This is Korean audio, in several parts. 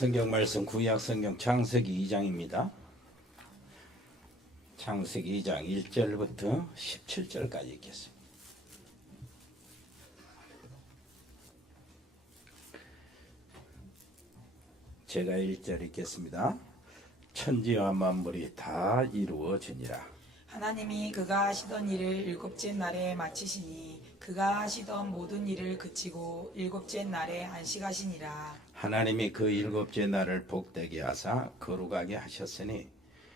성경 말씀 구약 성경 창세기 2장입니다. 창세기 2장 1절부터 17절까지 읽겠습니다. 제가 1절 읽겠습니다. 천지와 만물이 다 이루어지니라. 하나님이 그가 하시던 일을 일곱째 날에 마치시니 그가 하시던 모든 일을 그치고 일곱째 날에 안식하시니라. 하나님이 그 일곱째 날을 복되게 하사 거룩하게 하셨으니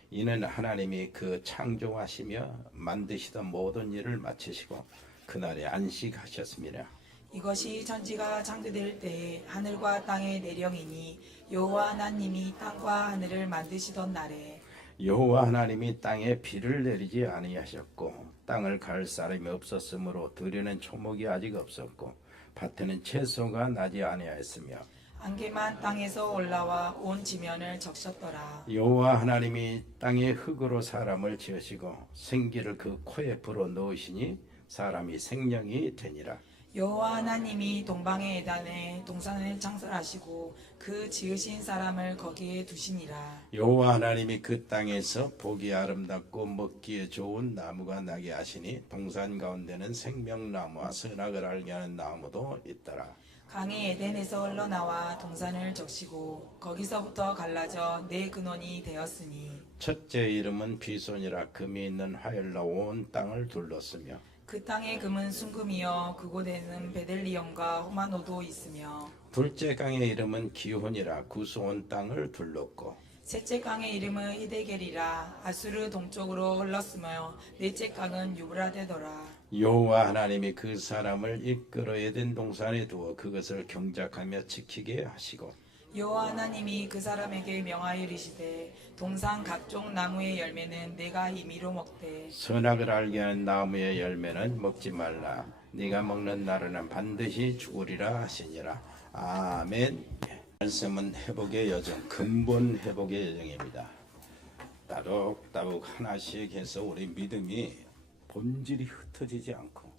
이는 하나님이 그 창조하시며 만드시던 모든 일을 마치시고 그날에 안식하셨습니다. 이것이 천지가 창조될 때에 하늘과 땅의 내령이니 여호와 하나님이 땅과 하늘을 만드시던 날에 여호와 하나님이 땅에 비를 내리지 아니하셨고 땅을 갈 사람이 없었으므로 들에는 초목이 아직 없었고 밭에는 채소가 나지 아니하였으며 안개만 땅에서 올라와 온 지면을 적셨더라. 여호와 하나님이 땅의 흙으로 사람을 지으시고 생기를 그 코에 불어 넣으시니 사람이 생명이 되니라. 여호와 하나님이 동방의 에단에 동산을 창설하시고 그 지으신 사람을 거기에 두시니라. 여호와 하나님이 그 땅에서 보기 아름답고 먹기에 좋은 나무가 나게 하시니 동산 가운데는 생명나무와 선악을 알게 하는 나무도 있더라. 강이 에덴에서 흘러나와 동산을 적시고 거기서부터 갈라져 네 근원이 되었으니 첫째 이름은 비손이라 금이 있는 화열로 온 땅을 둘렀으며 그 땅의 금은 순금이여 그곳에는 베델리엄과 호마노도 있으며 둘째 강의 이름은 기혼이라 구수 온 땅을 둘렀고 셋째 강의 이름은 히데겔이라 아수르 동쪽으로 흘렀으며 넷째 강은 유브라데더라. 여호와 하나님이 그 사람을 이끌어 에덴 동산에 두어 그것을 경작하며 지키게 하시고 여호와 하나님이 그 사람에게 명하여 이르시되 동산 각종 나무의 열매는 내가 임의로 먹되 선악을 알게 하는 나무의 열매는 먹지 말라. 네가 먹는 날에는 반드시 죽으리라 하시니라. 아멘. 말씀은 회복의 여정, 근본 회복의 여정입니다. 따독따독 하나씩 해서 우리 믿음이 본질이 흩어지지 않고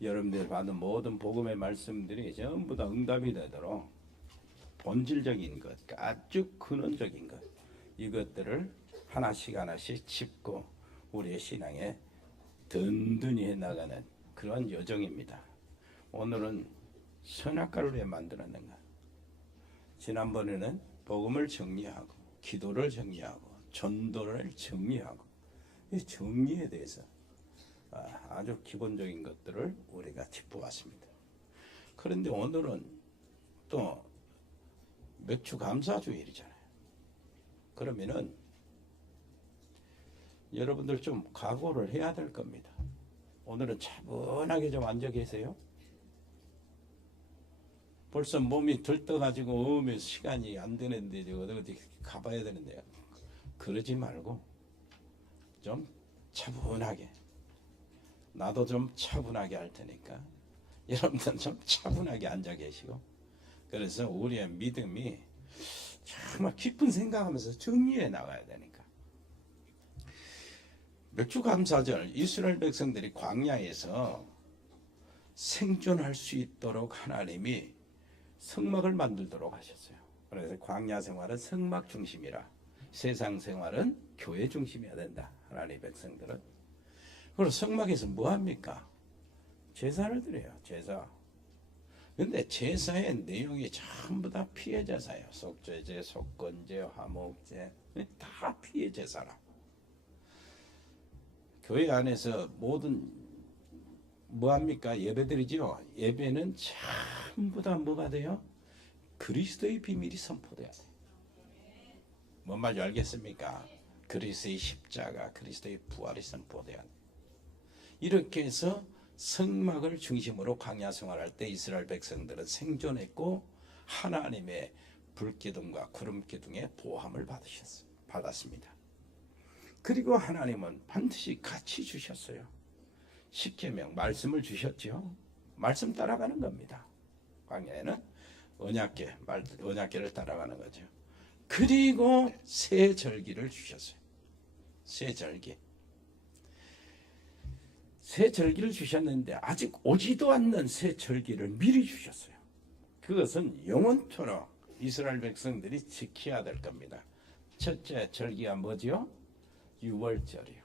여러분들 받은 모든 복음의 말씀들이 전부 다 응답이 되도록 본질적인 것, 아주 근원적인 것 이것들을 하나씩 하나씩 짚고 우리의 신앙에 든든히 해나가는 그런 여정입니다. 오늘은 선악과를 왜 만들었는가? 지난번에는 복음을 정리하고 기도를 정리하고 전도를 정리하고 이 정리에 대해서 아주 기본적인 것들을 우리가 짚어왔습니다. 그런데 오늘은 또 맥주 감사주일이잖아요. 그러면은 여러분들 좀 각오를 해야 될 겁니다. 오늘은 차분하게 좀 앉아 계세요. 벌써 몸이 들떠가지고 오면 시간이 안 되는데 어디 가봐야 되는데요. 그러지 말고 좀 차분하게 나도 좀 차분하게 할 테니까 여러분들 좀 차분하게 앉아 계시고 그래서 우리의 믿음이 정말 깊은 생각하면서 정리해 나가야 되니까 맥주감사절 이스라엘 백성들이 광야에서 생존할 수 있도록 하나님이 성막을 만들도록 하셨어요. 그래서 광야 생활은 성막 중심이라 세상 생활은 교회 중심이어야 된다. 하나님의 백성들은. 그리고 성막에서 뭐 합니까? 제사를 드려요. 제사. 근데 제사의 내용이 전부 다 피해 제사예요. 속죄제, 속건제, 화목제 다 피해 제사라. 교회 안에서 모든 뭐 합니까? 예배 드리죠. 예배는 전부 다 뭐가 돼요? 그리스도의 비밀이 선포돼야 돼요. 뭔 말인지 알겠습니까? 그리스도의 십자가, 그리스도의 부활이 선포돼야 돼요. 이렇게 해서 성막을 중심으로 광야 생활할 때 이스라엘 백성들은 생존했고 하나님의 불기둥과 구름기둥의 보함을 받았습니다. 그리고 하나님은 반드시 같이 주셨어요. 십계명 말씀을 주셨죠. 말씀 따라가는 겁니다. 광야에는 언약궤를 따라가는 거죠. 그리고 새 절기를 주셨어요. 새 절기. 새 절기를 주셨는데 아직 오지도 않는 새 절기를 미리 주셨어요. 그것은 영원토록 이스라엘 백성들이 지켜야 될 겁니다. 첫째 절기가 뭐죠? 유월절이요.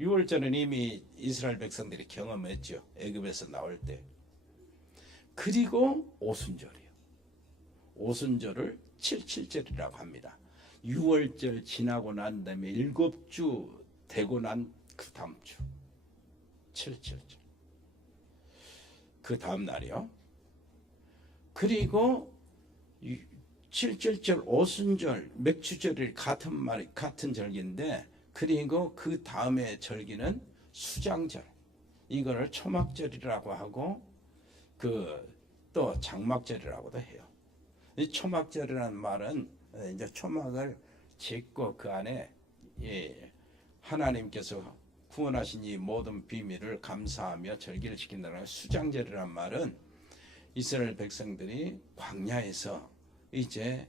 유월절은 이미 이스라엘 백성들이 경험했죠. 애굽에서 나올 때. 그리고 오순절이요. 오순절을 칠칠절이라고 합니다. 유월절 지나고 난 다음에 7주 되고 난 그 다음 주 칠칠절. 그 다음 날이요. 그리고 칠칠절, 오순절, 맥추절이 같은 절기인데, 그리고 그 다음에 절기는 수장절. 이거를 초막절이라고 하고 또 장막절이라고도 해요. 이 초막절이라는 말은 이제 초막을 짓고 그 안에 하나님께서 구원하신 이 모든 비밀을 감사하며 절기를 지킨다는 수장절이란 말은 이스라엘 백성들이 광야에서 이제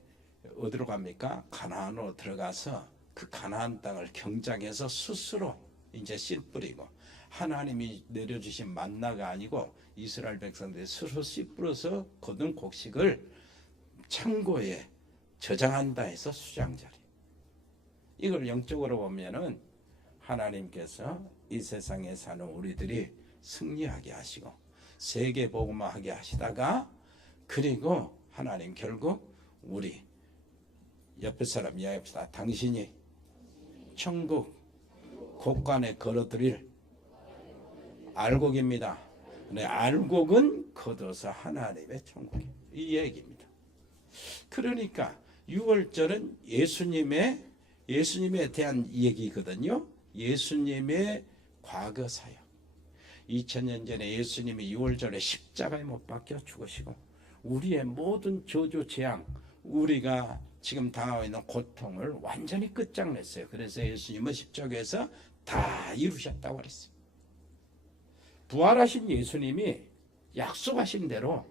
어디로 갑니까? 가나안으로 들어가서 그 가나안 땅을 경작해서 스스로 이제 씨 뿌리고, 하나님이 내려주신 만나가 아니고 이스라엘 백성들이 스스로 씨 뿌려서 거둔 곡식을 창고에 저장한다 해서 수장절이. 이걸 영적으로 보면은 하나님께서 이 세상에 사는 우리들이 승리하게 하시고 세계 복음화하게 하시다가, 그리고 하나님 결국 우리 옆에 사람 이야기합시다. 당신이 천국 곳간에 걸어드릴 알곡입니다. 네, 알곡은 거둬서 하나님의 천국이, 이 얘기입니다. 그러니까 6월절은 예수님에 대한 얘기거든요. 예수님의 과거 사역. 2000년 전에 예수님이 6월절에 십자가에 못 박혀 죽으시고 우리의 모든 저주 재앙, 우리가 지금 당하고 있는 고통을 완전히 끝장냈어요. 그래서 예수님은 십자가에서 다 이루셨다고 그랬어요. 부활하신 예수님이 약속하신 대로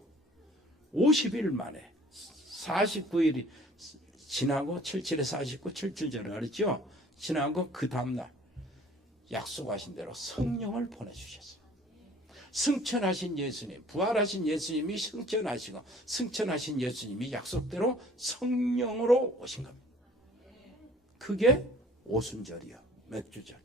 50일 만에 49일이 지나고 77에 49, 77절을 그랬죠. 지나고 그 다음날 약속하신 대로 성령을 보내주셨어요. 승천하신 예수님, 부활하신 예수님이 승천하시고 승천하신 예수님이 약속대로 성령으로 오신 겁니다. 그게 오순절이요, 맥주절.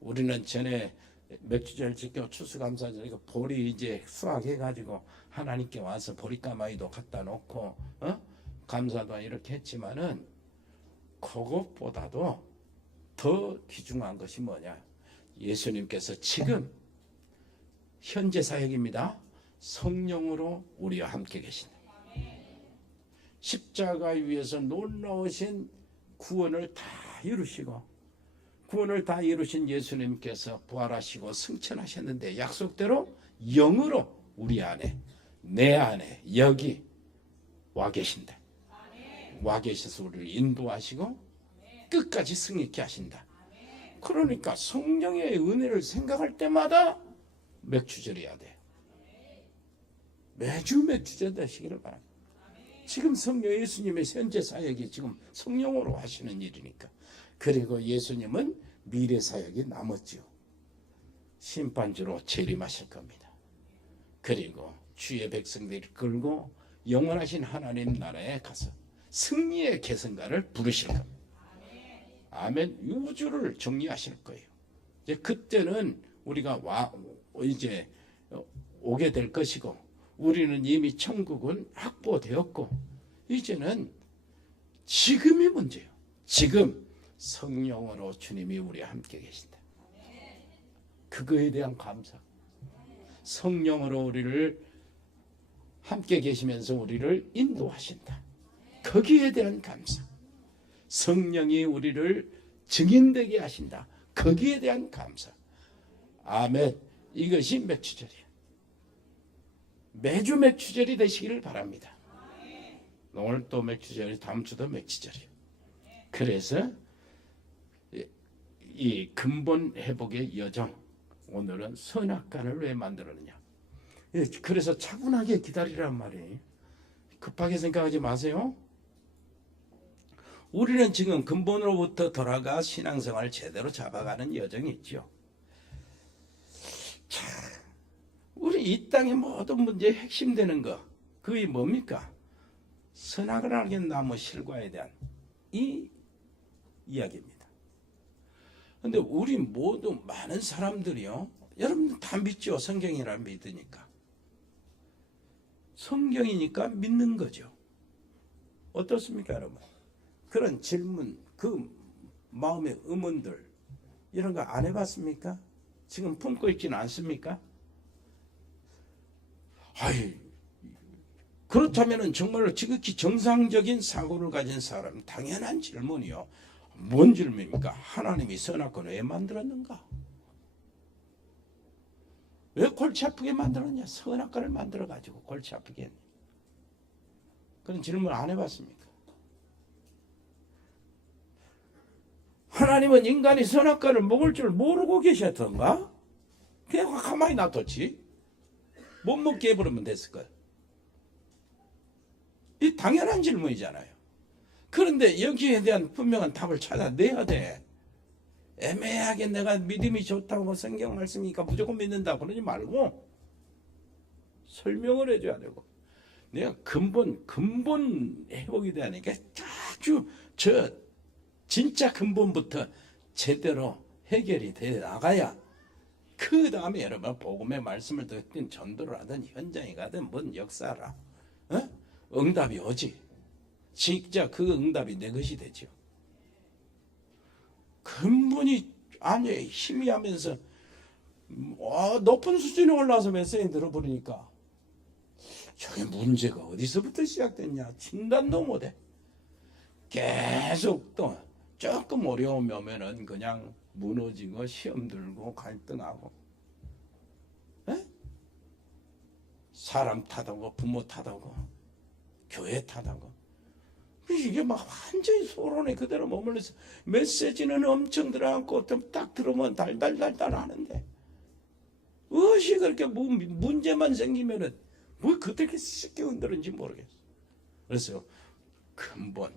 우리는 전에 맥주절 지켜 추수감사절 이거 보리 이제 수확해가지고 하나님께 와서 보리까마귀도 갖다 놓고 감사도 이렇게 했지만은 그것보다도 더 귀중한 것이 뭐냐? 예수님께서 지금 현재 사역입니다. 성령으로 우리와 함께 계신다. 십자가 위에서 놀라우신 구원을 다 이루시고, 구원을 다 이루신 예수님께서 부활하시고 승천하셨는데 약속대로 영으로 우리 안에, 내 안에, 여기 와 계신다. 와 계셔서 우리를 인도하시고 끝까지 승리케 하신다. 그러니까 성령의 은혜를 생각할 때마다 맥주절이어야 돼. 매주 맥주절 되시기를 바랍니다. 지금 성령 예수님의 현재 사역이 지금 성령으로 하시는 일이니까. 그리고 예수님은 미래 사역이 남았죠. 심판주로 재림하실 겁니다. 그리고 주의 백성들이 끌고 영원하신 하나님 나라에 가서 승리의 계승가를 부르실 겁니다. 아멘. 우주를 정리하실 거예요. 이제 그때는 우리가 이제 오게 될 것이고, 우리는 이미 천국은 확보되었고, 이제는 지금이 문제예요. 지금 성령으로 주님이 우리와 함께 계신다. 그거에 대한 감사. 성령으로 우리를 함께 계시면서 우리를 인도하신다. 거기에 대한 감사. 성령이 우리를 증인되게 하신다. 거기에 대한 감사. 아멘. 이것이 맥주절이에요. 매주 맥주절이 되시기를 바랍니다. 오늘 또 맥주절이, 다음 주도 맥주절이에요. 그래서 이 근본 회복의 여정, 오늘은 선악간을 왜 만들었느냐. 그래서 차분하게 기다리란 말이에요. 급하게 생각하지 마세요. 우리는 지금 근본으로부터 돌아가 신앙생활을 제대로 잡아가는 여정이 있죠. 자, 우리 이 땅의 모든 문제의 핵심되는 거, 그게 뭡니까? 선악을 알게 나무 실과에 대한 이 이야기입니다. 근데 우리 모두 많은 사람들이요, 여러분 다 믿죠. 성경이라 믿으니까. 성경이니까 믿는 거죠. 어떻습니까, 여러분? 그런 질문, 그 마음의 의문들 이런 거 안 해봤습니까? 지금 품고 있지는 않습니까? 아이, 그렇다면 정말로 지극히 정상적인 사고를 가진 사람, 당연한 질문이요. 뭔 질문입니까? 하나님이 선악과를 왜 만들었는가? 왜 골치 아프게 만들었냐? 선악과를 만들어가지고 골치 아프게 했냐? 그런 질문 안 해봤습니까? 하나님은 인간이 선악과를 먹을 줄 모르고 계셨던가? 그냥 가만히 놔뒀지. 못 먹게 해버리면 됐을 거야. 이 당연한 질문이잖아요. 그런데 여기에 대한 분명한 답을 찾아내야 돼. 애매하게 내가 믿음이 좋다고 성경 말씀이니까 무조건 믿는다 그러지 말고 설명을 해줘야 되고, 내가 근본 회복이 되니까 아주 진짜 근본부터 제대로 해결이 돼 나가야, 그 다음에 여러분 복음의 말씀을 듣든 전도를 하든 현장에 가든 뭔 역사라 응답이 오지. 진짜 그 응답이 내 것이 되죠. 근본이 아니 희미하면서 높은 수준에 올라와서 메시지 들어버리니까 저게 문제가 어디서부터 시작됐냐 진단도 못해. 계속 또 조금 어려움이 오면은 그냥 무너지고 시험 들고 갈등하고, 에? 사람 탓하고 부모 탓하고 교회 탓하고, 이게 막 완전히 소론에 그대로 머물러서 메시지는 엄청 들어갔고 딱 들으면 달달달달 하는데 무엇이 그렇게 문제만 생기면은 뭐 그렇게 쉽게 흔들는지 모르겠어. 그래서 근본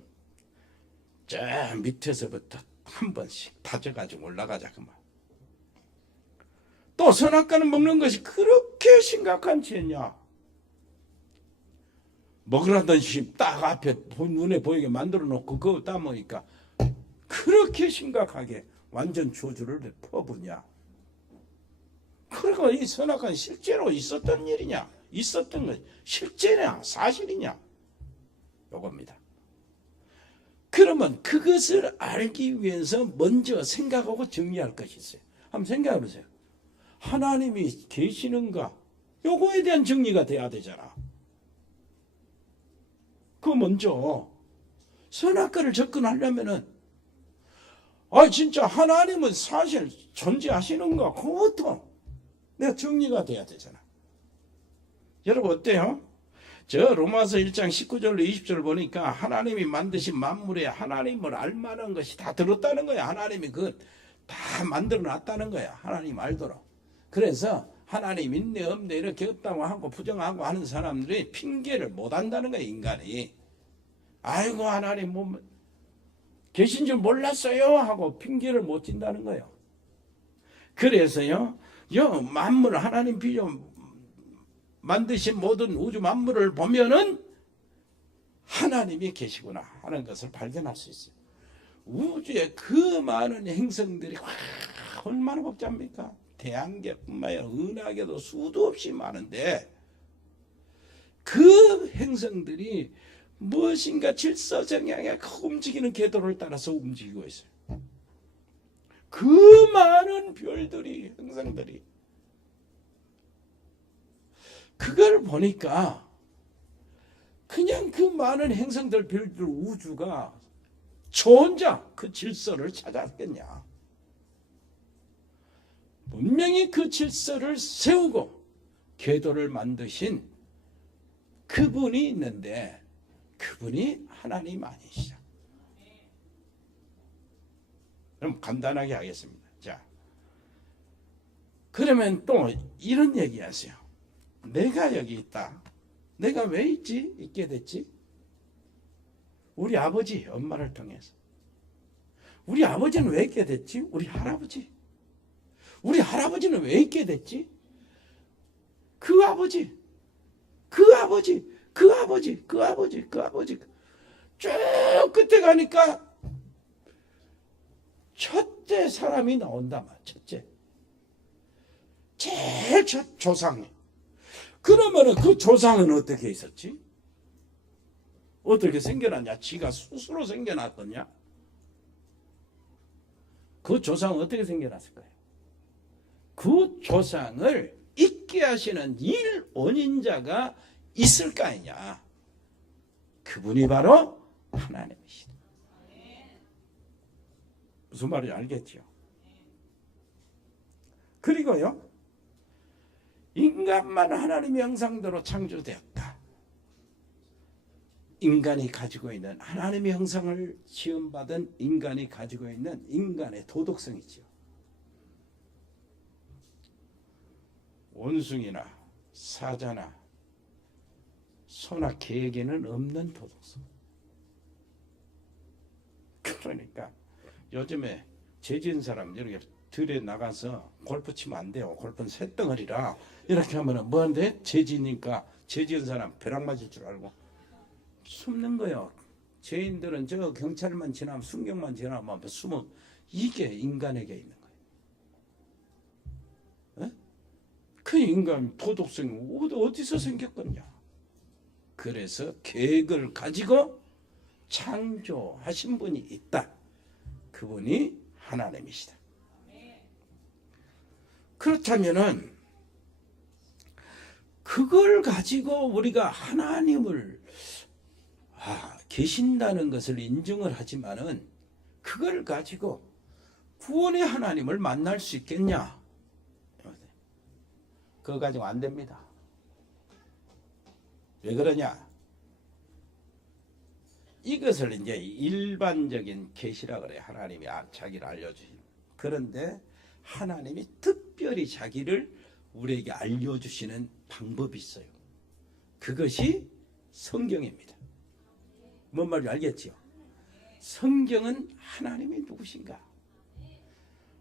저 밑에서부터 한 번씩 다져가지고 올라가자 그 말. 또 선악과는 먹는 것이 그렇게 심각한 죄냐? 먹으라던 심 딱 앞에 눈에 보이게 만들어 놓고 그거 따먹으니까 그렇게 심각하게 완전 저주를 퍼부냐? 그러니까 이 선악과는 실제로 있었던 일이냐? 있었던 것 실제냐? 사실이냐? 요겁니다. 그러면 그것을 알기 위해서 먼저 생각하고 정리할 것이 있어요. 한번 생각해 보세요. 하나님이 계시는가? 요거에 대한 정리가 돼야 되잖아. 그 먼저 선악과를 접근하려면은 진짜 하나님은 사실 존재하시는가? 그것부터 내가 정리가 돼야 되잖아. 여러분 어때요? 저 로마서 1장 19절로 20절 보니까 하나님이 만드신 만물에 하나님을 알만한 것이 다 들었다는 거야. 하나님이 그 다 만들어 놨다는 거야. 하나님 알도록. 그래서 하나님 있네 없네 이렇게 없다고 하고 부정하고 하는 사람들이 핑계를 못 한다는 거야. 인간이. 아이고 하나님 뭐 계신 줄 몰랐어요 하고 핑계를 못 진다는 거예요. 그래서요 만물 하나님 비전 만드신 모든 우주 만물을 보면은 하나님이 계시구나 하는 것을 발견할 수 있어요. 우주에 그 많은 행성들이 얼마나 복잡합니까? 태양계뿐만 아니라 은하계도 수도 없이 많은데 그 행성들이 무엇인가 질서정연하게 움직이는 궤도를 따라서 움직이고 있어요. 그 많은 별들이 행성들이 그걸 보니까 그냥 그 많은 행성들 별들 우주가 저 혼자 그 질서를 찾았겠냐. 분명히 그 질서를 세우고 궤도를 만드신 그분이 있는데 그분이 하나님 아니시죠. 그럼 간단하게 하겠습니다. 자, 그러면 또 이런 얘기 하세요. 내가 여기 있다. 내가 왜 있게 됐지? 우리 아버지, 엄마를 통해서. 우리 아버지는 왜 있게 됐지? 우리 할아버지. 우리 할아버지는 왜 있게 됐지? 그 아버지, 그 아버지 쭉 끝에 가니까 첫째 사람이 나온다. 첫째. 제일 첫 조상이. 그러면은 그 조상은 어떻게 있었지? 어떻게 생겨났냐? 지가 스스로 생겨났더냐? 그 조상은 어떻게 생겨났을까요? 그 조상을 있게 하시는 일 원인자가 있을 거 아니냐? 그분이 바로 하나님이시다. 무슨 말인지 알겠죠? 그리고요, 인간만 하나님의 형상대로 창조되었다. 인간이 가지고 있는 하나님의 형상을 지음받은 인간이 가지고 있는 인간의 도덕성이죠. 원숭이나 사자나 소나 개에게는 없는 도덕성. 그러니까 요즘에 죄지은 사람 이렇게 들에 나가서 골프 치면 안 돼요. 골프는 쇳덩어리라. 이렇게 하면은 뭐한데? 죄지니까 죄지은 사람 벼락 맞을 줄 알고 숨는 거예요. 죄인들은 저 경찰만 지나면 순경만 지나면 숨어. 이게 인간에게 있는 거예요. 에? 그 인간 도덕성이 어디서 생겼겠냐? 그래서 계획을 가지고 창조하신 분이 있다. 그분이 하나님이시다. 그렇다면은 그걸 가지고 우리가 하나님을 계신다는 것을 인정을 하지만은 그걸 가지고 구원의 하나님을 만날 수 있겠냐? 그거 가지고 안 됩니다. 왜 그러냐? 이것을 이제 일반적인 계시라 그래. 하나님이 자기를 알려주신. 그런데 하나님이 특별히 자기를 우리에게 알려주시는 방법이 있어요. 그것이 성경입니다. 뭔 말인지 알겠지요? 성경은 하나님이 누구신가?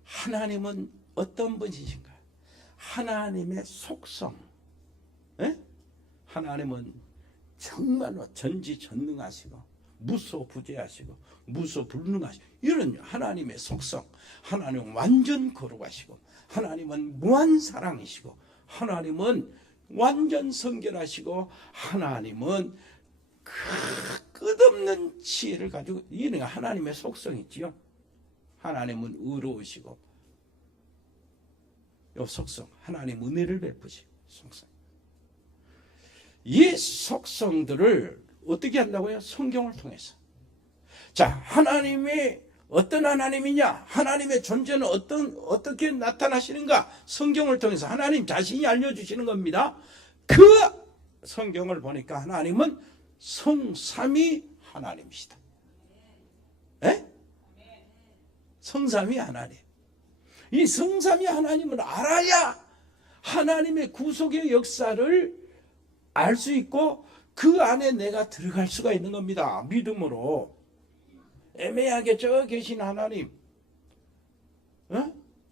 하나님은 어떤 분이신가? 하나님의 속성. 에? 하나님은 정말로 전지전능하시고 무소부재하시고 무소불능하시고 이런 하나님의 속성. 하나님은 완전 거룩하시고 하나님은 무한사랑이시고 하나님은 완전 성결하시고 하나님은 끝없는 지혜를 가지고 이는 하나님의 속성이지요. 하나님은 의로우시고 이 속성 하나님 은혜를 베푸시고 속성. 이 속성들을 어떻게 한다고요? 성경을 통해서. 자, 하나님이 어떤 하나님이냐? 하나님의 존재는 어떻게 나타나시는가? 성경을 통해서 하나님 자신이 알려주시는 겁니다. 그 성경을 보니까 하나님은 성삼위 하나님이시다. 에? 성삼위 하나님. 이 성삼위 하나님을 알아야 하나님의 구속의 역사를 알 수 있고 그 안에 내가 들어갈 수가 있는 겁니다. 믿음으로. 애매하게 저 계신 하나님,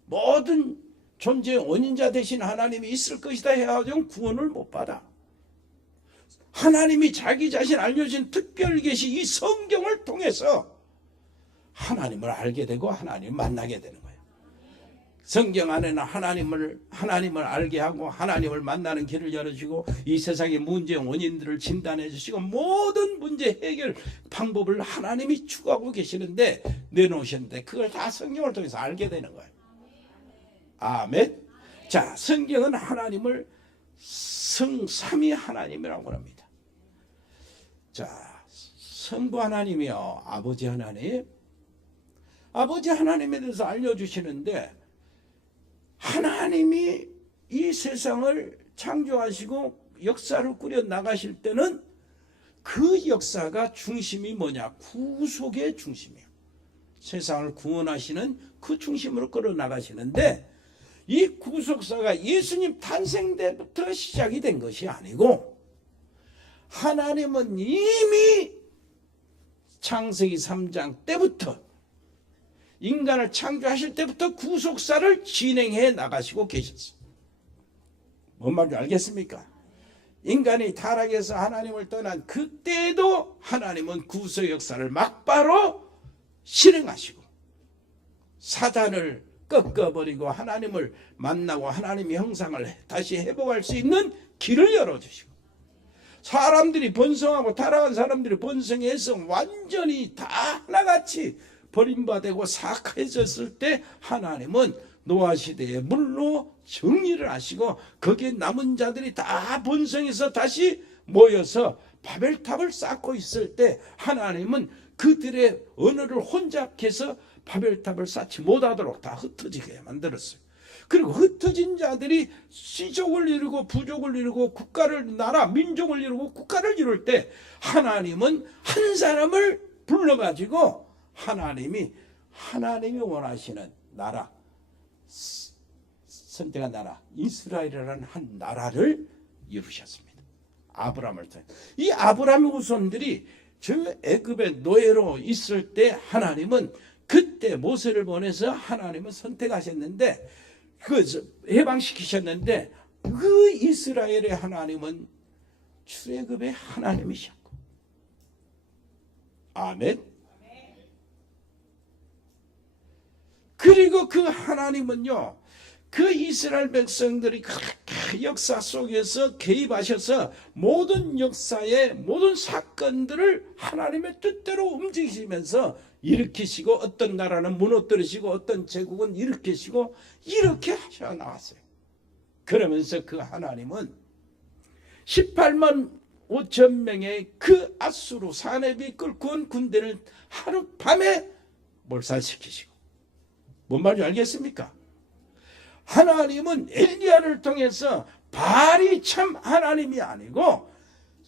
모든 존재의 원인자 되신 하나님이 있을 것이다 해가지고 구원을 못 받아. 하나님이 자기 자신 알려주신 특별 계시 이 성경을 통해서 하나님을 알게 되고 하나님을 만나게 되는 거예요. 성경 안에는 하나님을 알게 하고 하나님을 만나는 길을 열어주고 이 세상의 문제의 원인들을 진단해 주시고 모든 문제 해결 방법을 하나님이 추구하고 계시는데 내놓으셨는데 그걸 다 성경을 통해서 알게 되는 거예요. 아멘. 자, 성경은 하나님을 성삼위 하나님이라고 합니다. 자, 성부 하나님이요, 아버지 하나님. 아버지 하나님에 대해서 알려주시는데 하나님이 이 세상을 창조하시고 역사를 꾸려 나가실 때는 그 역사가 중심이 뭐냐? 구속의 중심이에요. 세상을 구원하시는 그 중심으로 끌어 나가시는데 이 구속사가 예수님 탄생 때부터 시작이 된 것이 아니고 하나님은 이미 창세기 3장 때부터 인간을 창조하실 때부터 구속사를 진행해 나가시고 계셨어요. 뭔 말인지 알겠습니까? 인간이 타락해서 하나님을 떠난 그때도 하나님은 구속 역사를 막바로 실행하시고 사단을 꺾어버리고 하나님을 만나고 하나님의 형상을 다시 회복할 수 있는 길을 열어주시고 사람들이 번성하고 타락한 사람들이 번성해서 완전히 다 하나같이 버림받고 사악해졌을 때 하나님은 노아 시대의 물로 정리를 하시고 거기에 남은 자들이 다 번성해서 다시 모여서 바벨탑을 쌓고 있을 때 하나님은 그들의 언어를 혼잡해서 바벨탑을 쌓지 못하도록 다 흩어지게 만들었어요. 그리고 흩어진 자들이 시족을 이루고 부족을 이루고 국가를 나라 민족을 이루고 국가를 이룰 때 하나님은 한 사람을 불러가지고 하나님이 원하시는 나라 선택한 나라 이스라엘이라는 한 나라를 이루셨습니다. 아브라함을 통해 이 아브라함의 후손들이 저 애굽의 노예로 있을 때 하나님은 그때 모세를 보내서 하나님은 선택하셨는데 그 해방시키셨는데 그 이스라엘의 하나님은 출애굽의 하나님이셨고 아멘. 그리고 그 하나님은요 그 이스라엘 백성들이 그 역사 속에서 개입하셔서 모든 역사의 모든 사건들을 하나님의 뜻대로 움직이시면서 일으키시고 어떤 나라는 무너뜨리시고 어떤 제국은 일으키시고 이렇게 하셔 나왔어요. 그러면서 그 하나님은 18만 5천 명의 그 아수르 사내비 끌고 온 군대를 하룻밤에 몰살시키시고 뭔 말인지 알겠습니까? 하나님은 엘리야를 통해서 바알이 참 하나님이 아니고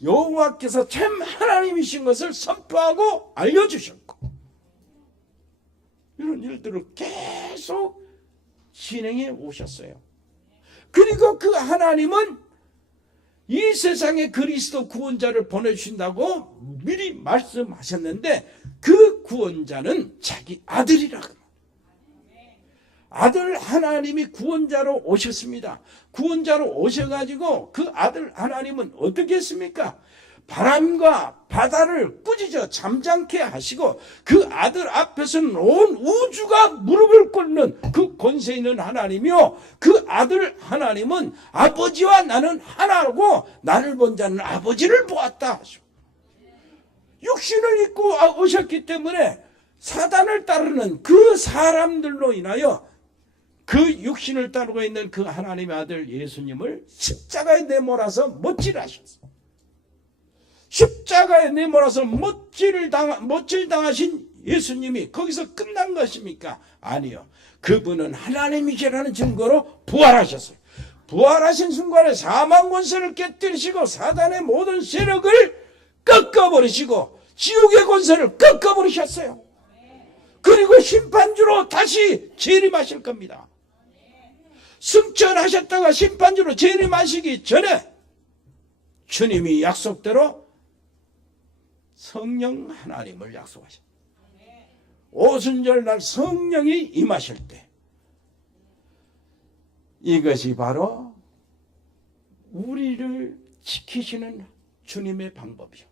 여호와께서 참 하나님이신 것을 선포하고 알려주셨고 이런 일들을 계속 진행해 오셨어요. 그리고 그 하나님은 이 세상에 그리스도 구원자를 보내주신다고 미리 말씀하셨는데 그 구원자는 자기 아들이라고. 아들 하나님이 구원자로 오셨습니다. 구원자로 오셔가지고 그 아들 하나님은 어떻게 했습니까? 바람과 바다를 꾸짖어 잠잠케 하시고 그 아들 앞에서는 온 우주가 무릎을 꿇는 그 권세 있는 하나님이요 그 아들 하나님은 아버지와 나는 하나라고 나를 본 자는 아버지를 보았다 하시고 육신을 입고 오셨기 때문에 사단을 따르는 그 사람들로 인하여 그 육신을 따르고 있는 그 하나님의 아들 예수님을 십자가에 내몰아서 못질하셨어요. 십자가에 내몰아서 못질 당하신 예수님이 거기서 끝난 것입니까? 아니요. 그분은 하나님이시라는 증거로 부활하셨어요. 부활하신 순간에 사망 권세를 깨뜨리시고 사단의 모든 세력을 꺾어버리시고 지옥의 권세를 꺾어버리셨어요. 그리고 심판주로 다시 재림하실 겁니다. 승천하셨다가 심판주로 재림하시기 전에 주님이 약속대로 성령 하나님을 약속하셨다. 오순절날 성령이 임하실 때 이것이 바로 우리를 지키시는 주님의 방법이요.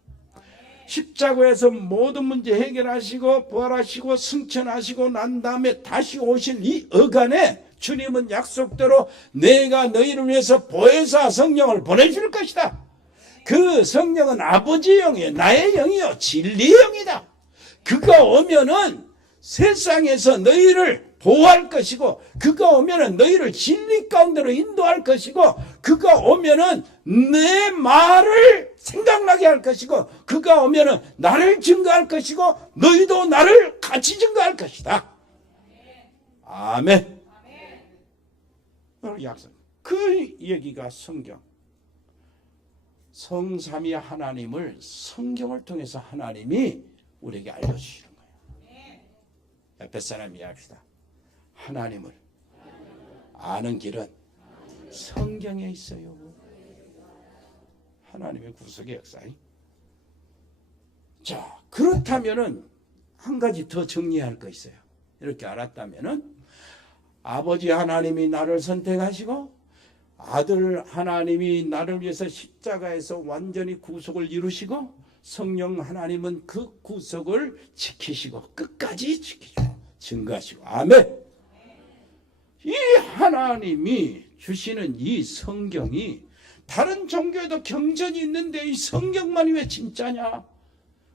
십자가에서 모든 문제 해결하시고 부활하시고 승천하시고 난 다음에 다시 오실 이 어간에 주님은 약속대로 내가 너희를 위해서 보혜사 성령을 보내줄 것이다. 그 성령은 아버지의 영이에요. 나의 영이요. 진리의 영이다. 그가 오면은 세상에서 너희를 보호할 것이고 그가 오면은 너희를 진리 가운데로 인도할 것이고 그가 오면은 내 말을 생각나게 할 것이고 그가 오면은 나를 증거할 것이고 너희도 나를 같이 증거할 것이다. 아멘. 약속. 그 얘기가 성경. 성삼위 하나님을 성경을 통해서 하나님이 우리에게 알려주시는 거예요. 옆에 사람 이해합시다. 하나님을 아는 길은 성경에 있어요. 하나님의 구속의 역사에. 자, 그렇다면은 한 가지 더 정리할 거 있어요. 이렇게 알았다면은 아버지 하나님이 나를 선택하시고 아들 하나님이 나를 위해서 십자가에서 완전히 구속을 이루시고 성령 하나님은 그 구속을 지키시고 끝까지 지키시고 증거하시고 아멘. 이 하나님이 주시는 이 성경이 다른 종교에도 경전이 있는데 이 성경만이 왜 진짜냐?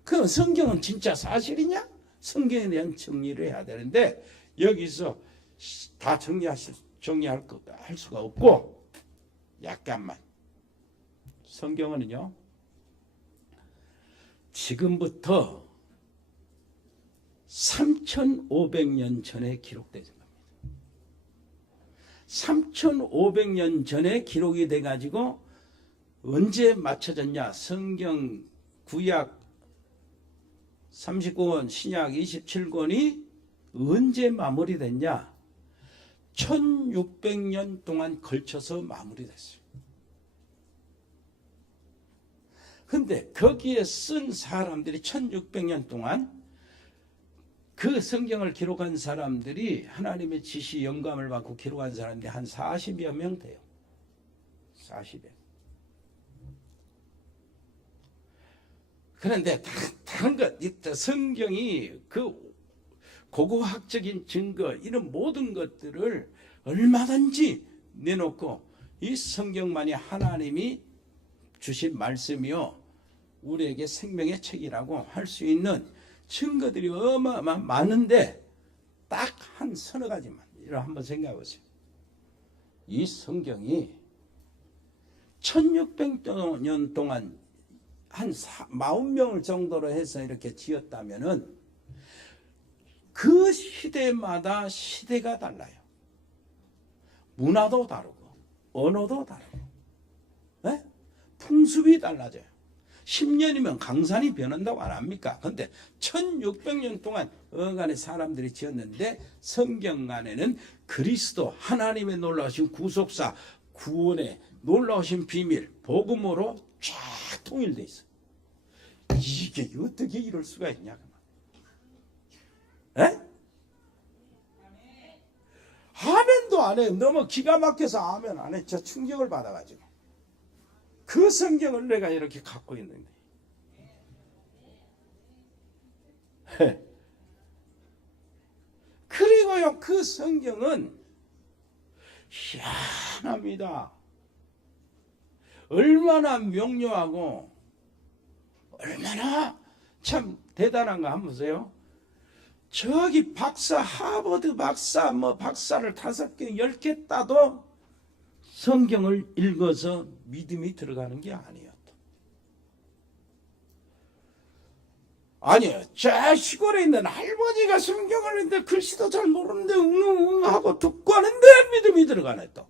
그 성경은 진짜 사실이냐? 성경에 대한 정리를 해야 되는데 여기서 다 정리할 수가 없고 약간만. 성경은요 지금부터 3,500년 전에 기록된 겁니다. 3,500년 전에 기록이 돼가지고 언제 맞춰졌냐? 성경 구약 39권, 신약 27권이 언제 마무리됐냐? 1600년 동안 걸쳐서 마무리됐어요. 근데 거기에 쓴 사람들이 1600년 동안 그 성경을 기록한 사람들이 하나님의 지시 영감을 받고 기록한 사람들이 한 40여 명 돼요. 40여. 그런데 다른 것, 성경이 그 고고학적인 증거 이런 모든 것들을 얼마든지 내놓고 이 성경만이 하나님이 주신 말씀이요 우리에게 생명의 책이라고 할 수 있는 증거들이 어마어마 많은데 딱 한 서너 가지만 한번 생각해 보세요. 이 성경이 1600년 동안 한 40명을 정도로 해서 이렇게 지었다면은 그 시대마다 시대가 달라요. 문화도 다르고 언어도 다르고 네? 풍습이 달라져요. 10년이면 강산이 변한다고 안 합니까? 그런데 1600년 동안 어간의 사람들이 지었는데 성경 안에는 그리스도 하나님의 놀라우신 구속사 구원의 놀라우신 비밀 복음으로 쫙 통일돼 있어요. 이게 어떻게 이럴 수가 있냐? 에? 아멘도 안 해. 너무 기가 막혀서 아멘 안 해. 저 충격을 받아가지고. 그 성경을 내가 이렇게 갖고 있는데. 그리고요, 그 성경은 희한합니다. 얼마나 명료하고, 얼마나 참 대단한가 한번 보세요. 저기 박사, 하버드 박사, 박사를 5개, 10개 따도 성경을 읽어서 믿음이 들어가는 게 아니에요. 아니요, 저 시골에 있는 할머니가 성경을 읽는데 글씨도 잘 모르는데 응 하고 듣고 하는데 믿음이 들어가네 또.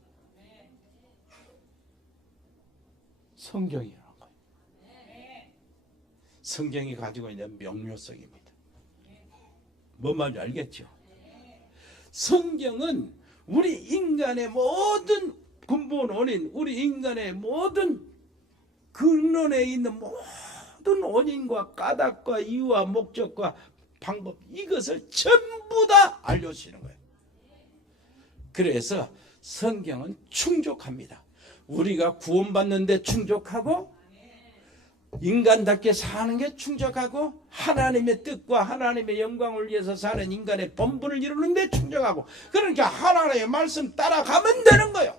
성경이라는 거예요. 성경이 가지고 있는 명료성입니다. 뭔 말인지 알겠죠? 성경은 우리 인간의 모든 근본 원인, 우리 인간의 모든 근원에 있는 모든 원인과 까닭과 이유와 목적과 방법 이것을 전부 다 알려주시는 거예요. 그래서 성경은 충족합니다. 우리가 구원받는데 충족하고 인간답게 사는 게 충족하고 하나님의 뜻과 하나님의 영광을 위해서 사는 인간의 본분을 이루는 데 충족하고 그러니까 하나님의 말씀 따라가면 되는 거예요.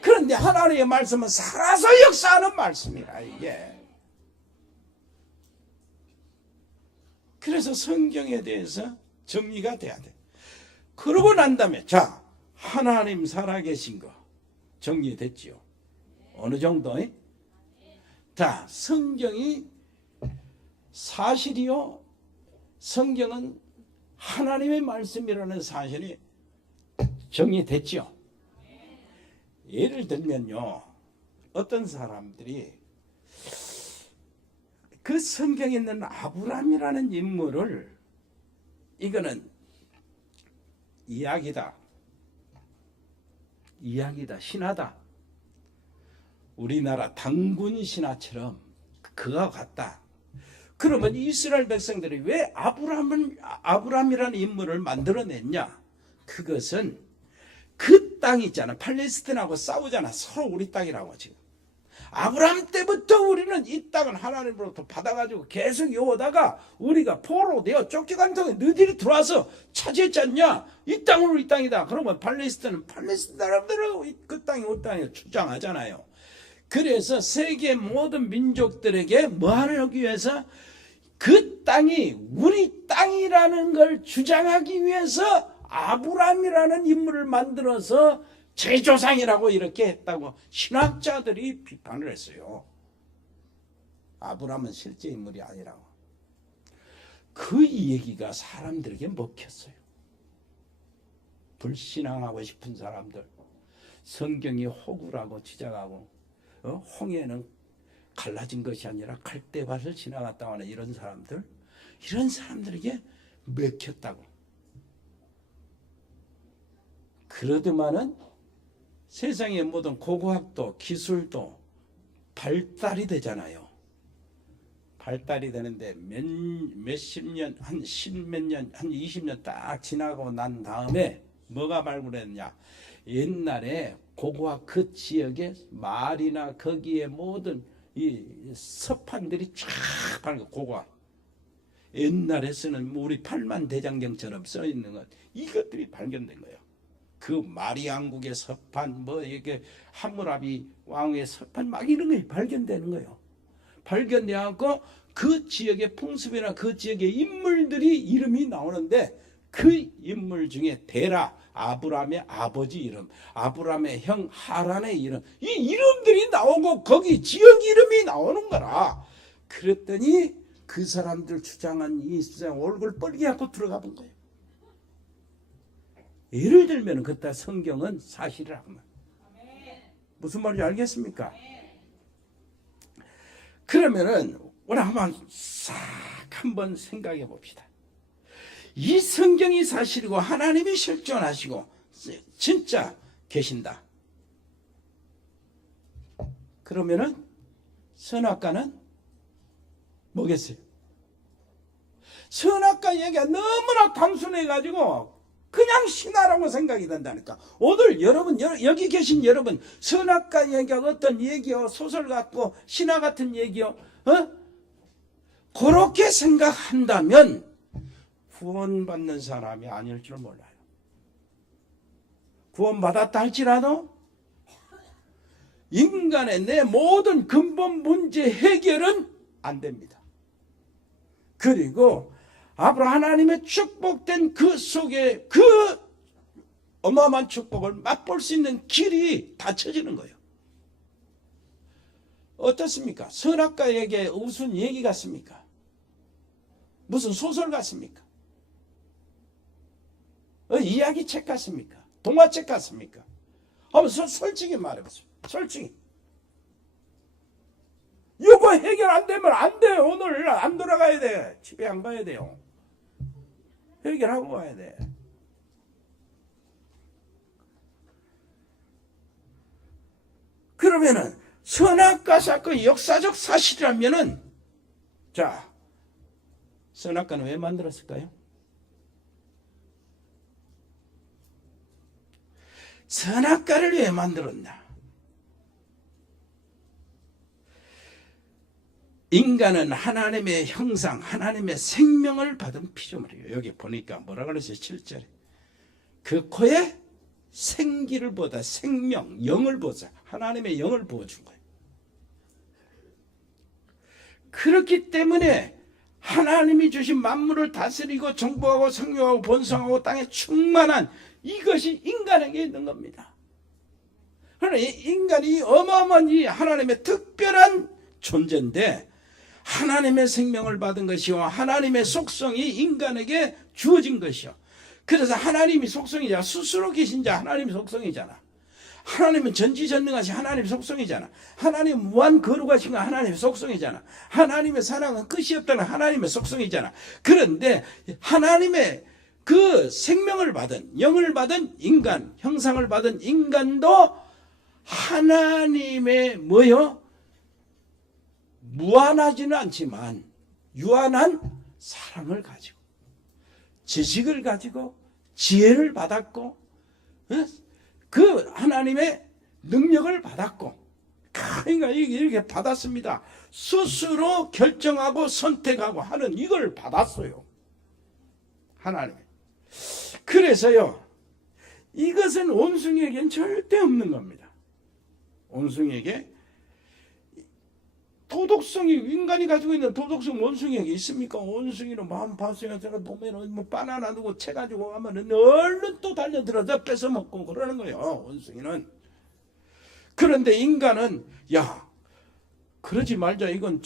그런데 하나님의 말씀은 살아서 역사하는 말씀이라 이게. 그래서 성경에 대해서 정리가 돼야 돼. 그러고 난 다음에 자 하나님 살아계신 거 정리됐지요. 어느 정도? 자, 성경이 사실이요. 성경은 하나님의 말씀이라는 사실이 정리됐죠. 예를 들면요. 어떤 사람들이 그 성경에 있는 아브라함이라는 인물을 이거는 이야기다, 신화다. 우리나라 당군 신화처럼 그와 같다. 그러면 이스라엘 백성들이 왜 아브라함이라는 인물을 만들어냈냐? 그것은 그 땅 있잖아. 팔레스틴하고 싸우잖아. 서로 우리 땅이라고 지금. 아브라함 때부터 우리는 이 땅은 하나님으로부터 받아가지고 계속 이어오다가 우리가 포로되어 쫓겨간 통에 너희들이 들어와서 차지했지 않냐? 이 땅은 우리 땅이다. 그러면 팔레스틴은 팔레스틴 사람들은 그 땅이 우리 땅이라고 주장하잖아요. 그래서 세계 모든 민족들에게 뭐 하기 위해서 그 땅이 우리 땅이라는 걸 주장하기 위해서 아브라함이라는 인물을 만들어서 제조상이라고 이렇게 했다고 신학자들이 비판을 했어요. 아브라함은 실제 인물이 아니라고. 그 얘기가 사람들에게 먹혔어요. 불신앙하고 싶은 사람들, 성경이 호구라고 주장하고 홍해는 갈라진 것이 아니라 갈대밭을 지나갔다 하는 이런 사람들에게 먹혔다고. 그러더만은 세상의 모든 고고학도 기술도 발달이 되잖아요. 발달이 되는데 몇십 년, 한 십몇 년, 한 20년 딱 지나고 난 다음에 뭐가 발굴했냐? 옛날에 고고학 그 지역에 말이나 거기에 모든 이 서판들이 쫙 발굴, 고고학. 옛날에 쓰는 우리 팔만대장경처럼 써 있는 것, 이것들이 발견된 거예요. 그 마리안국의 서판, 뭐 이게 함무라비 왕의 서판 막 이런 게 발견되는 거예요. 발견되어갖고 그 지역의 풍습이나 그 지역의 인물들이 이름이 나오는데 그 인물 중에 데라, 아브라함의 아버지 이름, 아브라함의 형 하란의 이름, 이 이름들이 나오고 거기 지역 이름이 나오는 거라. 그랬더니 그 사람들 주장한 이 세상 얼굴 뻘게 갖고 들어가 본 거예요. 예를 들면 그때 성경은 사실이라고 말. 무슨 말인지 알겠습니까? 그러면은 우리 한번 싹 한번 생각해 봅시다. 이 성경이 사실이고 하나님이 실존하시고 진짜 계신다. 그러면은 선악과는 뭐겠어요? 선악과 얘기가 너무나 단순해가지고 그냥 신화라고 생각이 된다니까. 오늘 여러분 여기 계신 여러분 선악과 얘기가 어떤 얘기요? 소설 같고 신화 같은 얘기요? 그렇게 생각한다면 구원받는 사람이 아닐 줄 몰라요. 구원받았다 할지라도 인간의 내 모든 근본 문제 해결은 안 됩니다. 그리고 앞으로 하나님의 축복된 그 속에 그 어마어마한 축복을 맛볼 수 있는 길이 닫혀지는 거예요. 어떻습니까? 선악과에게 무슨 얘기 같습니까? 무슨 소설 같습니까? 이야기책 같습니까? 동화책 같습니까? 한번 솔직히 말해보세요. 솔직히. 이거 해결 안 되면 안 돼요. 오늘 안 돌아가야 돼. 집에 안 가야 돼요. 해결하고 가야 돼. 그러면은 선악과 사건이 역사적 사실이라면은 자, 선악과는 왜 만들었을까요? 선악과를 왜 만들었나? 인간은 하나님의 형상, 하나님의 생명을 받은 피조물이에요. 여기 보니까 뭐라 그랬어요? 7절에. 그 코에 생기를 보다 생명, 영을 보자. 하나님의 영을 부어준 거예요. 그렇기 때문에 하나님이 주신 만물을 다스리고 정복하고 성육하고 번성하고 땅에 충만한 이것이 인간에게 있는 겁니다. 그러나 인간이 어마어마한 이 하나님의 특별한 존재인데 하나님의 생명을 받은 것이요 하나님의 속성이 인간에게 주어진 것이요. 그래서 하나님이 속성이잖아. 스스로 계신 자 하나님의 속성이잖아. 하나님은 전지전능하신 하나님의 속성이잖아. 하나님 무한 거룩하신 건 하나님의 속성이잖아. 하나님의 사랑은 끝이 없다는 하나님의 속성이잖아. 그런데 하나님의 그 생명을 받은 영을 받은 인간, 형상을 받은 인간도 하나님의 뭐요? 무한하지는 않지만 유한한 사랑을 가지고 지식을 가지고 지혜를 받았고 그 하나님의 능력을 받았고, 그러니까 이렇게 받았습니다. 스스로 결정하고 선택하고 하는 이걸 받았어요. 하나님. 그래서요, 이것은 원숭이에게는 절대 없는 겁니다. 원숭이에게 도덕성이, 인간이 가지고 있는 도덕성 원숭이에게 있습니까? 원숭이는 마음 파수가 제가 보면은 뭐 바나나 누구 채 가지고 가면은 얼른 또 달려들어서 뺏어 먹고 그러는 거예요. 원숭이는. 그런데 인간은 야, 그러지 말자. 이건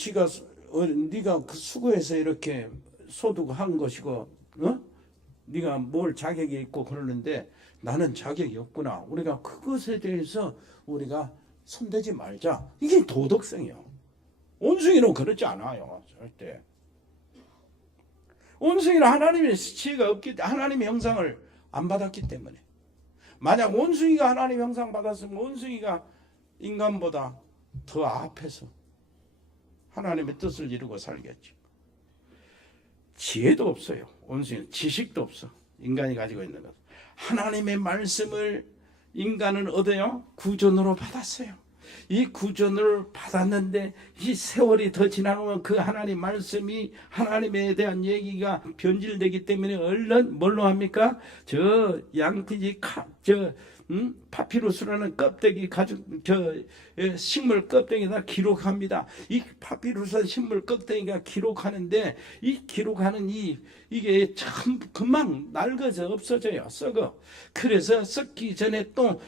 네가 그 수고해서 이렇게 소득한 것이고, 네가 뭘 자격이 있고 그러는데 나는 자격이 없구나. 우리가 그것에 대해서 우리가 손대지 말자. 이게 도덕성이요. 원숭이는 그렇지 않아요. 절대. 원숭이는 하나님의 지혜가 없기 때문에, 하나님의 형상을 안 받았기 때문에. 만약 원숭이가 하나님의 형상 받았으면 원숭이가 인간보다 더 앞에서 하나님의 뜻을 이루고 살겠죠. 지혜도 없어요. 원숭이는 지식도 없어. 인간이 가지고 있는 것. 하나님의 말씀을 인간은 얻어요? 구전으로 받았어요. 이 구전을 받았는데 이 세월이 더 지나면 그 하나님 말씀이, 하나님에 대한 얘기가 변질되기 때문에 얼른 뭘로 합니까? 저 양피지 파피루스라는 껍데기 가죽 식물 껍데기에다 기록합니다. 이 파피루스 식물 껍데기가 기록하는데 이 기록하는 이게 참 금방 낡아져 없어져요. 썩어. 그래서 썩기 전에 또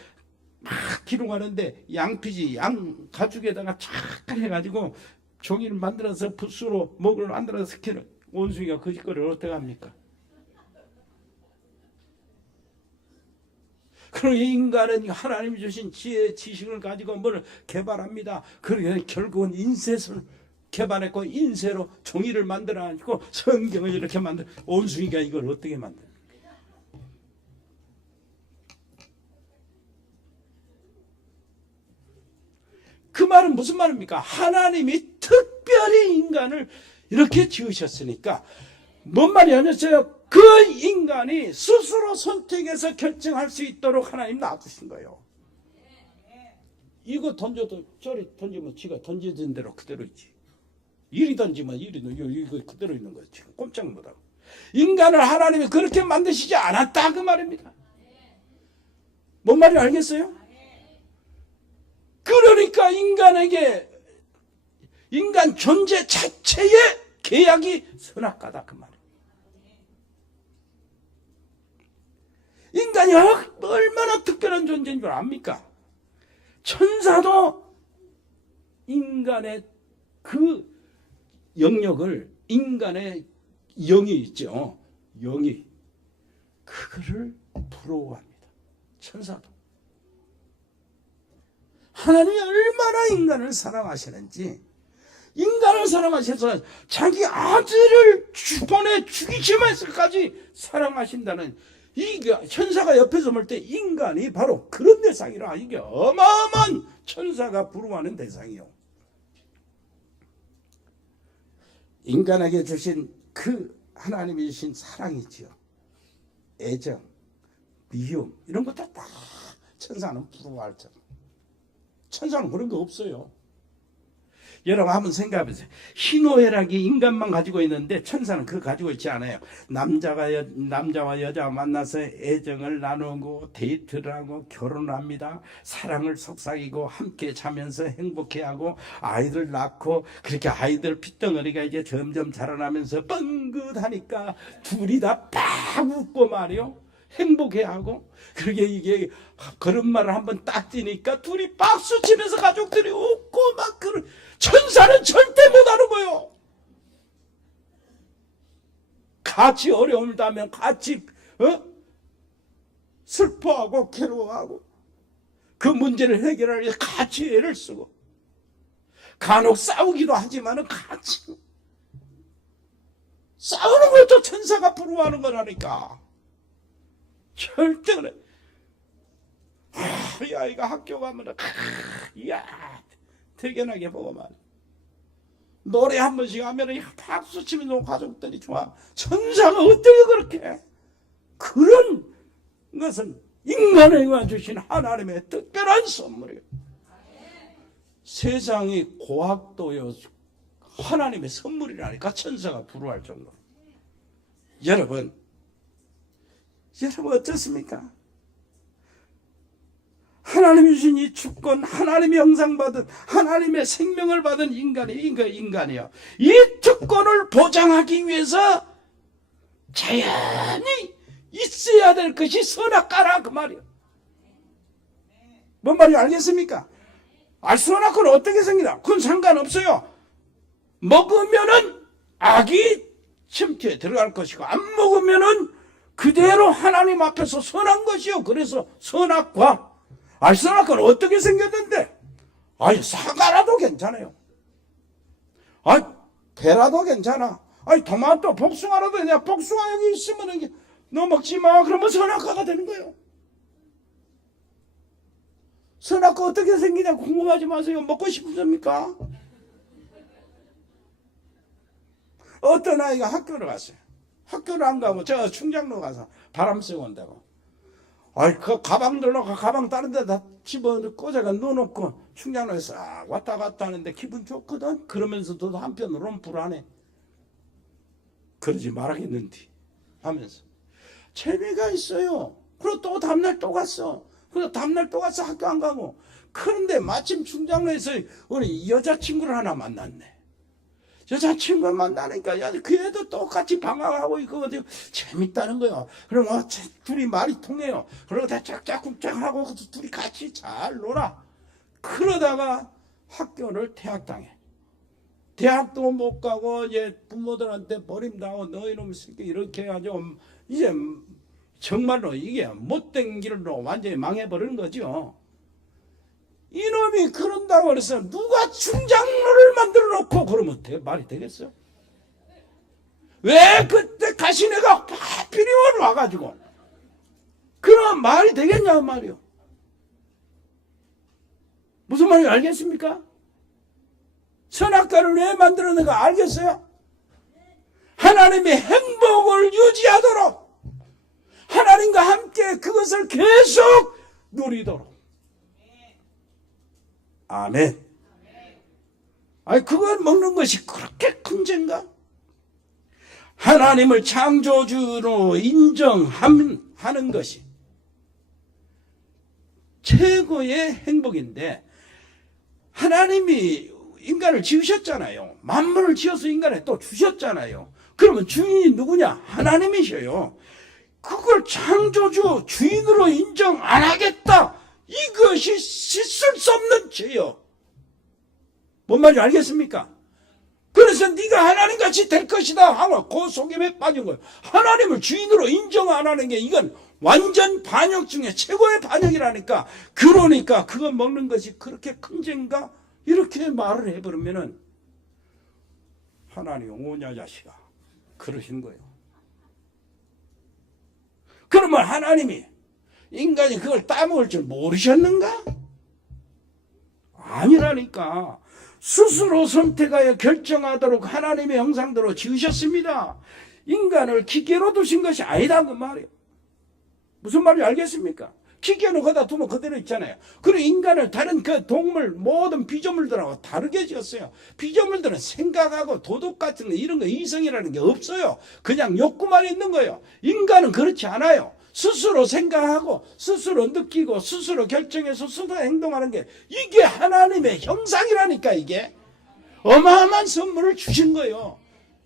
막 기록하는데 양피지 양 가죽에다가 착 해가지고 종이를 만들어서 붓으로 목을 만들어서 기록. 원숭이가 그 짓거리를 어떻게 합니까? 그럼 인간은 하나님이 주신 지혜, 지식을 가지고 뭘 개발합니다. 그러니까 결국은 인쇄를 개발했고 인쇄로 종이를 만들어가지고 성경을 이렇게 만들. 원숭이가 이걸 어떻게 만들어요? 그 말은 무슨 말입니까? 하나님이 특별히 인간을 이렇게 지으셨으니까 뭔 말이 아니었어요? 그 인간이 스스로 선택해서 결정할 수 있도록 하나님 놔두신 거예요. 이거 던져도 저리 던지면 지가 던져진 대로 그대로 있지. 이리 던지면 이거 그대로 있는 거지. 지금 꼼짝 못하고. 인간을 하나님이 그렇게 만드시지 않았다 그 말입니다. 뭔 말인지 알겠어요? 그러니까 인간 존재 자체의 계약이 선악과다 그 말이에요. 인간이 얼마나 특별한 존재인 줄 압니까? 천사도 인간의 그 영역을, 인간의 영이 있죠. 영이 그거를 부러워합니다. 천사도. 하나님이 얼마나 인간을 사랑하시는지, 인간을 사랑하셔서 자기 아들을 보내 죽이시면서까지 사랑하신다는, 이 천사가 옆에서 볼 때 인간이 바로 그런 대상이라. 이게 어마어마한 천사가 부러워하는 대상이요. 인간에게 주신 그 하나님이 주신 사랑이지요. 애정, 미움 이런 것도 다 천사는 부러워할 줄. 천사는 그런 거 없어요. 여러분 한번 생각해보세요. 희노애락이 인간만 가지고 있는데 천사는 그거 가지고 있지 않아요. 남자와 여자가 만나서 애정을 나누고 데이트를 하고 결혼을 합니다. 사랑을 속삭이고 함께 자면서 행복해하고 아이들 낳고, 그렇게 아이들 핏덩어리가 이제 점점 자라나면서 뻥긋하니까 둘이 다 팍 웃고 말이요. 행복해하고, 그러게 이게 그런 말을 한번 딱 뛰니까 둘이 박수 치면서 가족들이 웃고 막 그런. 천사는 절대 못하는 거요. 같이 어려움을 당하면 같이 슬퍼하고 괴로워하고 그 문제를 해결하기 위해서 같이 애를 쓰고, 간혹 싸우기도 하지만은 같이 싸우는 것도 천사가 부러워하는 거라니까. 절대 그래. 이 아이가 학교 가면 이야 대견하게 보고 말. 노래 한 번씩 하면 박수 치면서 가족들이 좋아. 천사가 어떻게 그렇게. 그런 것은 인간에게 주신 하나님의 특별한 선물이에요. 세상의 고학도요 하나님의 선물이라니까 천사가 부러워할 정도로. 여러분 어떻습니까? 하나님이 주신 이 주권, 하나님의 형상 받은, 하나님의 생명을 받은 인간이요. 이 특권을 보장하기 위해서 자연히 있어야 될 것이 선악과라 그 말이에요. 뭔 말인지 알겠습니까? 선악과는 어떻게 생기나? 그건 상관없어요. 먹으면은 악이 침투에 들어갈 것이고, 안 먹으면은 그대로 하나님 앞에서 선한 것이요. 그래서 선악과. 선악과는 어떻게 생겼는데? 사과라도 괜찮아요. 배라도 괜찮아. 토마토, 복숭아라도 그냥 복숭아 여기 있으면 이게 너 먹지 마. 그러면 선악과가 되는 거예요. 선악과 어떻게 생기냐 궁금하지 마세요. 먹고 싶습니까? 어떤 아이가 학교를 갔어요. 학교를 안 가고 저 충장로 가서 바람 쐬고 온다고. 그 가방 들러가 가방 다른 데다 꽂아가 넣어놓고 충장로에 싹 왔다 갔다 하는데 기분 좋거든. 그러면서도 한편으로는 불안해. 그러지 말아야겠는데 하면서 재미가 있어요. 그리고 또 다음날 또 갔어. 그래서 다음날 또 가서 학교 안 가고. 그런데 마침 충장로에서 우리 여자친구를 하나 만났네. 여자친구를 만나니까 그 애도 똑같이 방황하고 있고 재밌다는 거예요. 그럼 둘이 말이 통해요. 그러고 다 짝짝꿍짝하고 둘이 같이 잘 놀아. 그러다가 학교를 퇴학당해. 대학도 못 가고 이제 부모들한테 버림당하고 너희놈 새끼 이렇게 해가지고 이제 정말로 이게 못된 길로 완전히 망해버리는 거죠. 이놈이 그런다고 그래서 누가 충장로를 만들어 놓고 그러면 말이 되겠어요? 왜 그때 가시네가 하필이면 와가지고 그러면 말이 되겠냐고 말이요. 무슨 말인지 알겠습니까? 선악과를 왜 만들었는가 알겠어요? 하나님의 행복을 유지하도록 하나님과 함께 그것을 계속 누리도록. 아멘. 그걸 먹는 것이 그렇게 큰 죄인가? 하나님을 창조주로 인정하는 것이 최고의 행복인데, 하나님이 인간을 지으셨잖아요. 만물을 지어서 인간에 또 주셨잖아요. 그러면 주인이 누구냐? 하나님이셔요. 그걸 창조주 주인으로 인정 안 하겠다. 이것이 씻을 수 없는 죄요. 뭔 말인지 알겠습니까? 그래서 네가 하나님같이 될 것이다 하고 그 속임에 빠진 거예요. 하나님을 주인으로 인정 안 하는 게 이건 완전 반역 중에 최고의 반역이라니까. 그러니까 그거 먹는 것이 그렇게 큰 죄인가? 이렇게 말을 해버리면은 하나님 오냐 자식아 그러시는 거예요. 그러면 하나님이 인간이 그걸 따먹을 줄 모르셨는가? 아니라니까. 스스로 선택하여 결정하도록 하나님의 형상대로 지으셨습니다. 인간을 기계로 두신 것이 아니다 그 말이에요. 무슨 말인지 알겠습니까? 기계는 거기다 두면 그대로 있잖아요. 그리고 인간을 다른 그 동물 모든 피조물들하고 다르게 지었어요. 피조물들은 생각하고 도덕 같은 거 이런 거 이성이라는 게 없어요. 그냥 욕구만 있는 거예요. 인간은 그렇지 않아요. 스스로 생각하고 스스로 느끼고 스스로 결정해서 스스로 행동하는 게 이게 하나님의 형상이라니까. 이게 어마어마한 선물을 주신 거예요.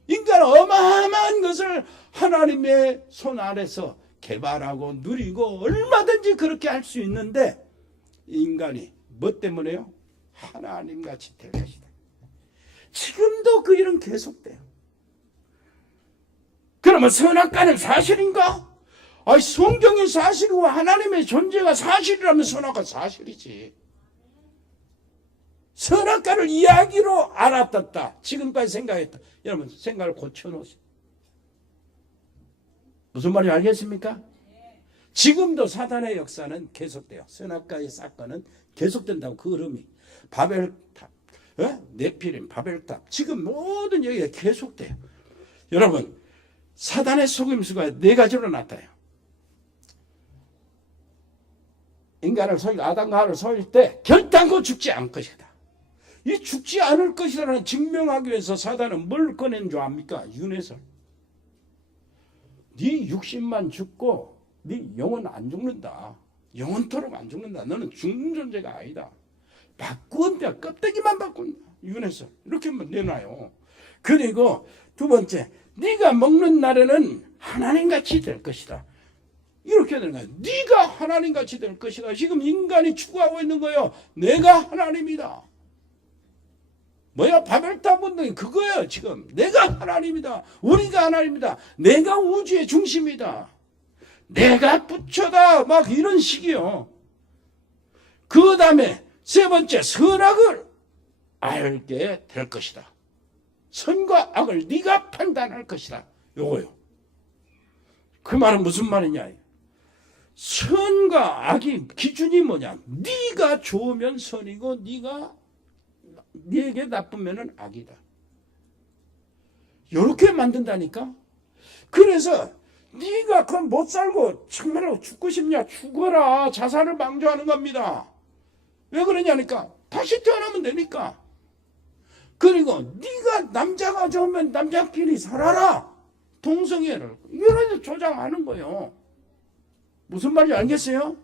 인간은 어마어마한 것을 하나님의 손 아래서 개발하고 누리고 얼마든지 그렇게 할 수 있는데 인간이 뭐 때문에요? 하나님같이 될 것이다. 지금도 그 일은 계속돼요. 그러면 선악과는 사실인가? 성경이 사실이고 하나님의 존재가 사실이라면 선악과 사실이지. 선악과를 이야기로 알아듣다. 지금까지 생각했다. 여러분 생각을 고쳐놓으세요. 무슨 말인지 알겠습니까? 지금도 사단의 역사는 계속돼요. 선악과의 사건은 계속된다고. 그 흐름이 바벨탑, 네피림, 바벨탑 지금 모든 얘기가 계속돼요. 여러분 사단의 속임수가 네 가지로 나타나요. 인간을 소일 아담과 하와를 소일 때 결단코 죽지 않을 것이다. 이 죽지 않을 것이라는 증명하기 위해서 사단은 뭘 꺼낸 줄 압니까? 윤회설. 네 육신만 죽고 네 영혼 안 죽는다. 영원토록 안 죽는다. 너는 죽는 존재가 아니다. 바꾼다. 껍데기만 바꾼다. 윤회설. 이렇게 내놔요. 그리고 두 번째, 네가 먹는 날에는 하나님같이 될 것이다. 이렇게 되는 거야. 네가 하나님같이 될 것이다. 지금 인간이 추구하고 있는 거예요. 내가 하나님이다. 뭐야? 바벨탑 운동이 그거예요. 지금 내가 하나님이다. 우리가 하나님이다. 내가 우주의 중심이다. 내가 부처다. 막 이런 식이요. 그 다음에 세 번째, 선악을 알게 될 것이다. 선과 악을 네가 판단할 것이다. 요거요. 그 말은 무슨 말이냐? 선과 악이 기준이 뭐냐? 네가 좋으면 선이고 네게 나쁘면 악이다. 이렇게 만든다니까. 그래서 네가 그건 못 살고 정말로 죽고 싶냐? 죽어라. 자살을 방조하는 겁니다. 왜 그러냐니까 다시 태어나면 되니까. 그리고 네가 남자가 좋으면 남자끼리 살아라. 동성애를 이런 조장하는 거예요. 무슨 말인지 알겠어요?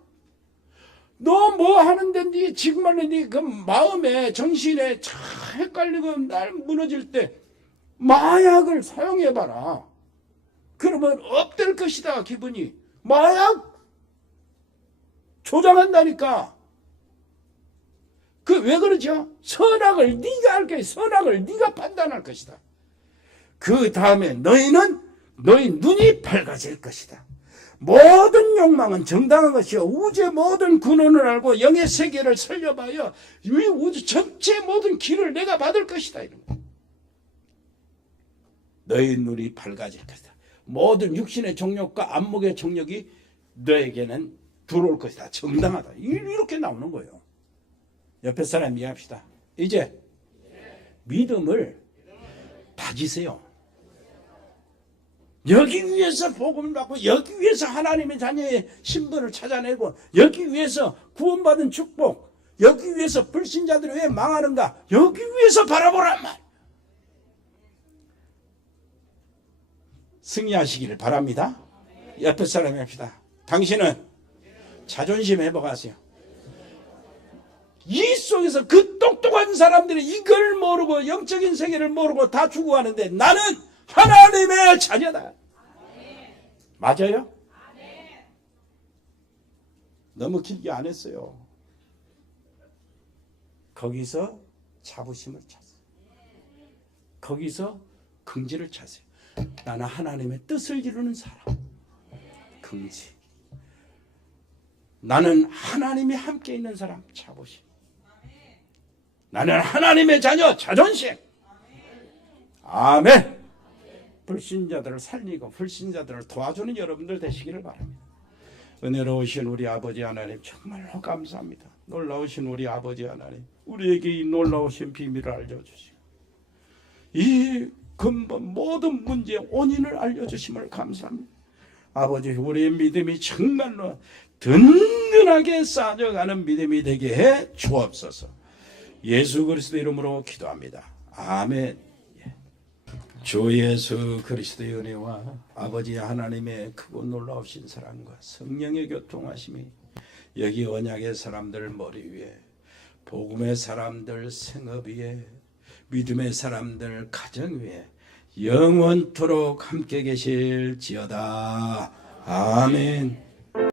너 뭐 하는데 네 정말로 네 그 마음에 정신에 참 헷갈리고 날 무너질 때 마약을 사용해봐라. 그러면 업될 것이다. 기분이 마약 조장한다니까. 그 왜 그러죠? 선악을 네가 알 거야. 선악을 네가 판단할 것이다. 그 다음에 너희 눈이 밝아질 것이다. 모든 욕망은 정당한 것이요 우주의 모든 근원을 알고 영의 세계를 살려봐요. 이 우주 전체 모든 길을 내가 받을 것이다. 이런 거. 너희 눈이 밝아질 것이다. 모든 육신의 정욕과 안목의 정욕이 너에게는 들어올 것이다. 정당하다. 이렇게 나오는 거예요. 옆에 사람 이해합시다. 이제 믿음을 다지세요. 여기 위해서 복음을 받고 여기 위해서 하나님의 자녀의 신분을 찾아내고 여기 위해서 구원받은 축복, 여기 위해서 불신자들이 왜 망하는가, 여기 위해서 바라보란 말. 승리하시기를 바랍니다. 옆에 사람이 합시다. 당신은 자존심 회복하세요. 이 속에서 그 똑똑한 사람들이 이걸 모르고 영적인 세계를 모르고 다 추구하는데 나는 하나님의 자녀다. 맞아요? 너무 길게 안 했어요. 거기서 자부심을 찾으세요. 거기서 긍지를 찾으세요. 나는 하나님의 뜻을 이루는 사람. 긍지. 나는 하나님이 함께 있는 사람. 자부심. 나는 하나님의 자녀. 자존심. 아멘. 불신자들을 살리고 불신자들을 도와주는 여러분들 되시기를 바랍니다. 은혜로우신 우리 아버지 하나님 정말로 감사합니다. 놀라우신 우리 아버지 하나님, 우리에게 이 놀라우신 비밀을 알려주시고 이 근본 모든 문제의 원인을 알려주심을 감사합니다. 아버지, 우리의 믿음이 정말로 든든하게 쌓여가는 믿음이 되게 해 주옵소서. 예수 그리스도 이름으로 기도합니다. 아멘. 주 예수 그리스도의 은혜와 아버지 하나님의 크고 놀라우신 사랑과 성령의 교통하심이 여기 언약의 사람들 머리 위에, 복음의 사람들 생업 위에, 믿음의 사람들 가정 위에 영원토록 함께 계실지어다. 아멘.